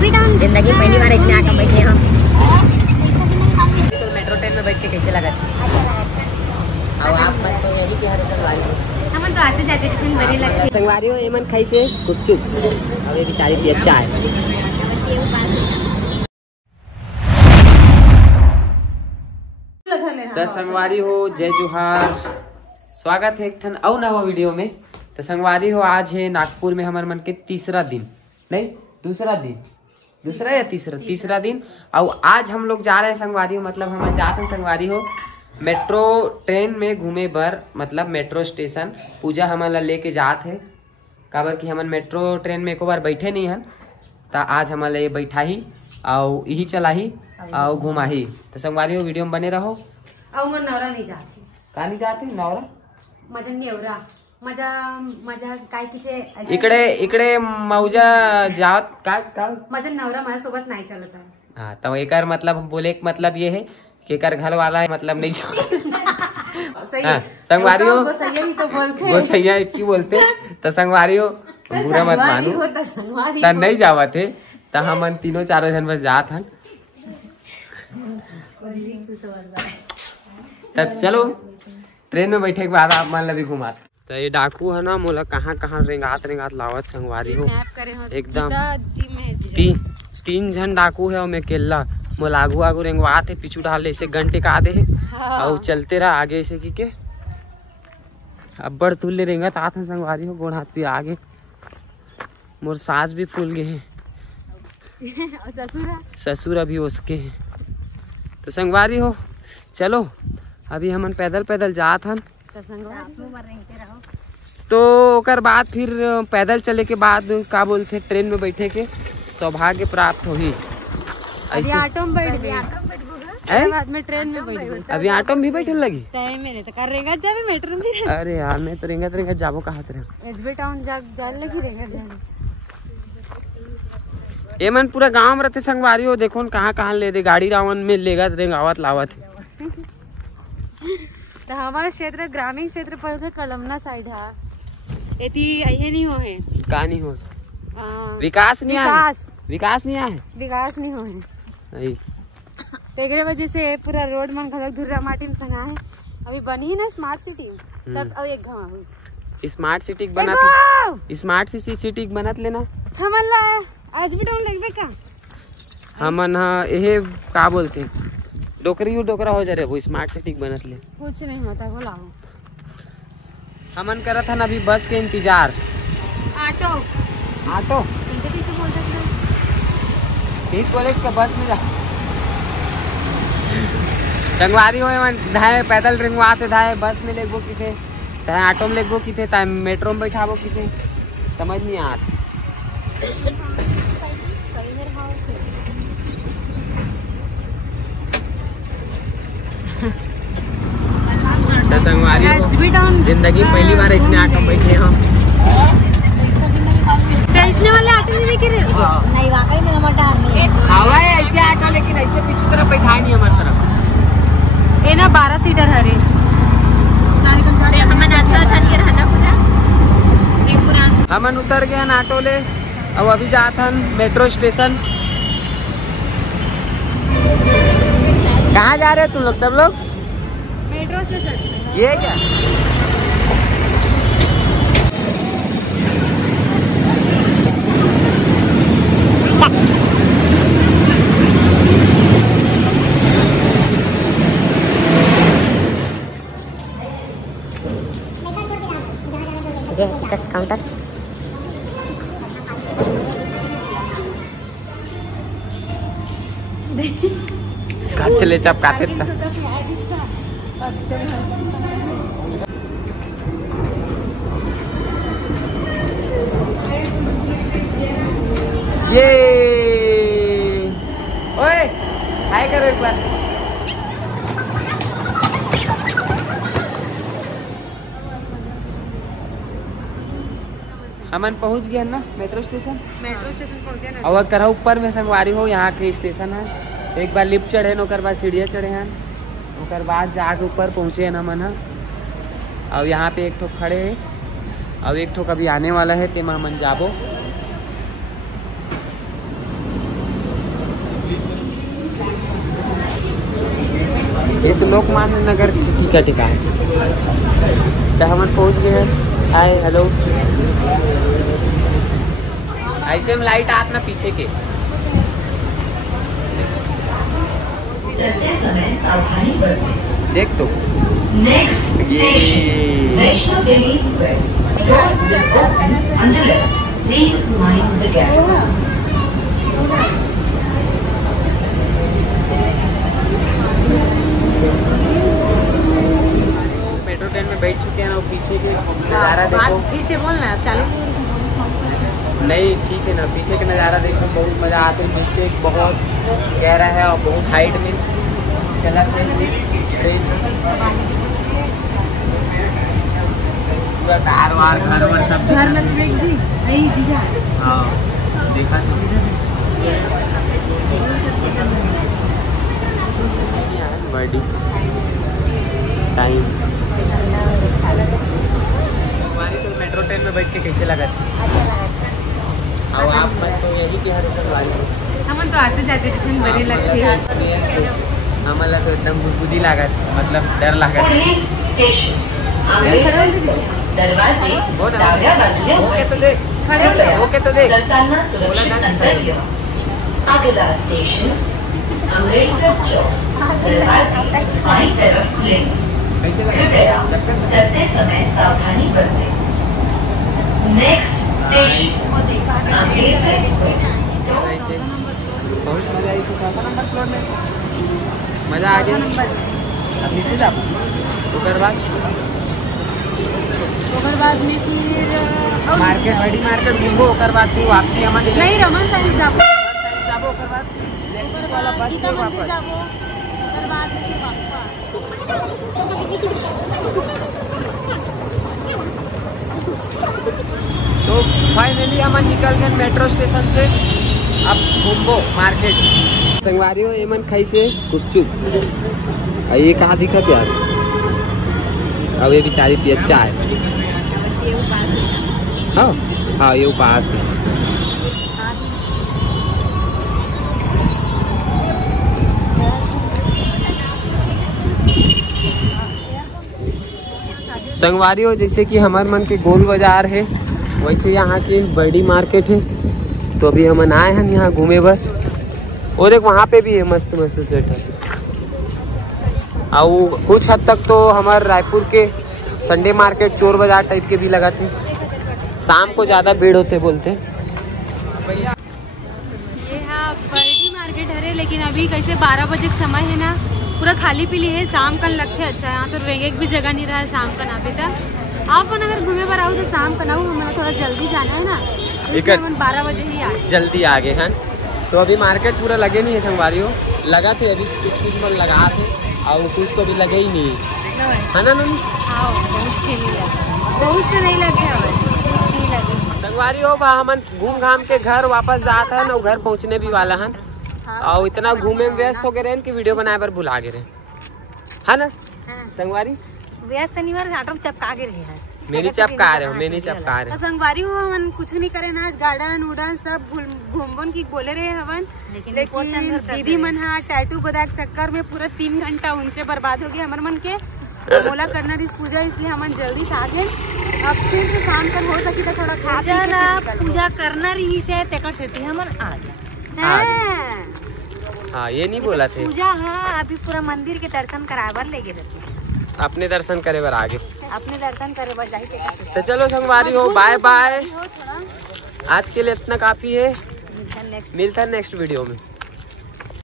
जिंदगी पहली बार इसमें आकर बैठे हम। तो मेट्रो ट्रेन में बैठ के कैसे लगा? अब आप बस तो यही कि हर संगवारी हम तो आते जाते जितनी बड़ी लगती संगवारी हो एमन खाई से गुपचुप अब ये बेचारी भी अच्छा है। तो संगवारी हो जय जोहार, स्वागत है एक ठन और नवा वीडियो में। तो संगवारी हो आज है नागपुर में हमारे मन के तीसरा दिन, नहीं दूसरा या तीसरा दिन। और आज हम लोग जा रहे हैं संगवारी हो, मतलब हम जाते हैं संगवारी हो मेट्रो ट्रेन में घूमे बर, मतलब मेट्रो स्टेशन पूजा हमारा लेके जात है। काबर कि हमन मेट्रो ट्रेन में एक बार बैठे नहीं हन, तो आज हमारा ये बैठा ही और यही चला ही और घुमा ही। तो संगवारी हो वीडियो में बने रहो। और मैं नवरा नहीं जाती। का नहीं जाते नवरा? मजा नेवरा मजा काय किसे इकडे मौजा जात का मजा नवरा माझ्या सोबत नहीं चलता है। हाँ तो एकर मतलब बोले के मतलब ये है कि एकर घर वाला है मतलब नहीं जाओ। सही हाँ, संगवारी हो गोसैया ही तो बोलते वो सैया की बोलते। तो संगवारी हो बुरा मत मानो, तो नहीं जावा थे तो हम तीनों चारों जन बस जात हन। तब चलो ट्रेन में बैठे के बाद आप मान भी घुमा। तो ये डाकू है ना, मोला कहाँ रेंगात लावत संगवारी हो एकदम। तीन जन डाकू है और मैं केला मोला आगू रेंगवात है, पीछू डाल ऐसे घंटे का आधे है और चलते रहा आगे ऐसे की के अब्बड़ तुल्ले रेंगत आत है संगवारी हो। गोड़ हाथ पे आगे मोर सास भी फूल गए हैं ससुर अभी उसके हैं। तो संगवारी हो चलो अभी हम पैदल जात हन। तो ओकर बाद फिर पैदल चले के बाद का बोलते ट्रेन में बैठे के सौभाग्य प्राप्त होगी। अभी ऑटो में बैठ गए, बाद में ट्रेन में बैठ गए। अभी ऑटो में भी बैठे लगी मैंने तो कर रेंगा जावे मेट्रो में। अरे यार मैं तो रेंगा जाबो कहाँ तरह एसबी टाउन जा लगी रेंगा जाने। ये मन पूरा गांव में रहते संगवारी हो, देखो कहाँ ले दे गाड़ी रावण में लेगत रेंगावत लावत। तो हमारा क्षेत्र ग्रामीण क्षेत्र पर कलमना साइड है, एती यही नहीं हो है का नहीं हो विकास नहीं आए। विकास नहीं हो है तो एक वजह से पूरा रोड मन घलक धुर्रा माटी में संगा है। अभी बनी है ना स्मार्ट सिटी, तब अब एक गांव हुई स्मार्ट सिटी बनत लेना हमला आज भी टाउन लगबे का हमन यही का बोलते डोकरा हो जा रहे वो स्मार्ट सिटी बनत ले कुछ नहीं होता बोला हमन करत हन अभी बस के इंतजार। ऑटो ठीक बोले का बस में जा संगवारी हो धाए पैदल रिंगवाते धाए बस में लेगबो किथे धाए ऑटो में लेगबो किथे ताए मेट्रो में बैठाबो किथे समझ नहीं आत। संगवारी हो जिंदगी पहली बार इसमें ऑटो में बैठे हम। वाले ऑटो में लेके नहीं वाकई में हमारा डर नहीं हवा है ऐसे ऑटो, लेकिन ऐसे पीछे तरफ बैठा नहीं हमारी तरफ। ये ना 12 सीटर हरे हमन उतर गए हन ऑटो ले। अब अभी जात हन मेट्रो स्टेशन। कहाँ जा रहे हो तुम लोग सब लोग? मेट्रो स्टेशन ये क्या काउंटर चले चपकाते ये ओए हाय करो एक बार। हमन पहुंच गए ना मेट्रो स्टेशन पहुंचे ना। और करा ऊपर में संगवारी हो यहाँ के स्टेशन है। एक बार लिफ्ट चढ़े न ओकर बाद सीढ़िया चढ़े हैं, ओकर बाद जाके ऊपर पहुँचे न मन। अब यहाँ पे एक ठो खड़े है, अब एक ठो कभी आने वाला है तेमा मन जाबो। ये तो लोकमान्य नगर टिका टिका है। तो हम पहुँच गए हैं। Hi hello. ऐसे में लाइट आत ना पीछे के। देख तो मेट्रो ट्रेन में बैठ चुके हैं ना, पीछे के नज़ारा देखो। फिर से बोलना चालू नहीं ठीक है ना, पीछे का नज़ारा देखो, बहुत मज़ा आता है। नीचे बहुत गहरा है और बहुत हाइट में चला ट्रेन पूरा कार वार घर वर सब घर में देख जी नहीं जीजा। हाँ देखा तो बड़ी टाइम। हमारी तो मेट्रो ट्रेन में बैठ के कैसे लगा थी? अब आप मत तो यही कि हर वाली हम तो आते जाते ट्रेन बड़ी लगती है। हमारा तो एकदम बुद्धि लगा, मतलब डर लगा। ओके तो देख, ओके तो देख। अगला स्टेशन अमृतसर चौक, बाईं तरफ लें। कृपया चलते समय सावधानी बरतें। Next station Amritsar. बहुत मजा आई। तो नंबर फ्लोर में मजा आ गया। अब नीचे जा ओकर बाद में फिर मार्केट बड़ी मार्केट घूमो। ओकर बाद फिर वापसी हम नहीं रमन साइंस जाबो। ओकर बाद इलेक्ट्रिक वाला बस से वापस जाबो। ओकर बाद में फिर वापस। तो फाइनली हम निकल गए मेट्रो स्टेशन से। अब घूमो मार्केट। संगवारी हो एमन खाई से गुपचुप। ये कहाँ दिखत यार? अब ये बेचारी पिया चाय। हाँ हाँ ये पास है। संगवारी हो जैसे कि हमारे मन के गोल बाजार है, वैसे यहाँ की बड़ी मार्केट है। तो अभी हम आए हैं यहाँ घूमे बस। और एक वहाँ पे भी है मस्त मस्त स्वेटर। और कुछ हद तक तो हमारे रायपुर के संडे मार्केट चोर बाजार टाइप के भी लगा थे। शाम को ज़्यादा भीड़ होते बोलते। ये हाँ बड़ी मार्केट है, लेकिन अभी कैसे 12 बजे का समय है ना, पूरा खाली पीली है। शाम का लगते अच्छा है यहाँ तो, एक भी जगह नहीं रहा है शाम का नापे था। आप अगर घूमे पर आओ तो शाम का ना हो, हमें थोड़ा जल्दी जाना है ना, 12 बजे ही आ जल्दी आगे हैं। तो अभी मार्केट पूरा लगे नहीं है संगवारी हो। लगा थे अभी कुछ मन लगा थे और कुछ तो अभी लगे ही नहीं है ना नूनी? बहुत से नहीं लगे संगवारी हो। हमन घूम घाम के घर वापस जाता है ना, घर पहुँचने भी वाला है। और इतना घूमे में व्यस्त हो गए रहे कि वीडियो बनाए पर भुला गए है ना संगवारी? व्यस्त शनिवार आटो चपका के रहे हैं। मेरी चपका रहे हो, मेरी चपका रहे हो। संगवारी हो हम कुछ नहीं करे ना, गार्डन उड़न सब घूम की बोले रहे हवन। लेकिन दीदी मन हा टैटू बदा चक्कर में पूरा 3 घंटा उनसे बर्बाद हो गया हमारे मन के। बोला करना रही पूजा, इसलिए हम जल्दी से आ गए। अब फिर से शाम तक हो सकी तो थोड़ा खा पूजा करना रही से हम आ गए। हाँ ये नहीं बोला थे पूजा। हाँ अभी पूरा मंदिर के दर्शन करावर ले गए, अपने दर्शन करे बर आगे, अपने दर्शन करे बर जाही। तो चलो संगवारी हो, बाय बाय। आज के लिए इतना काफी है, मिलता है नेक्स्ट वीडियो में।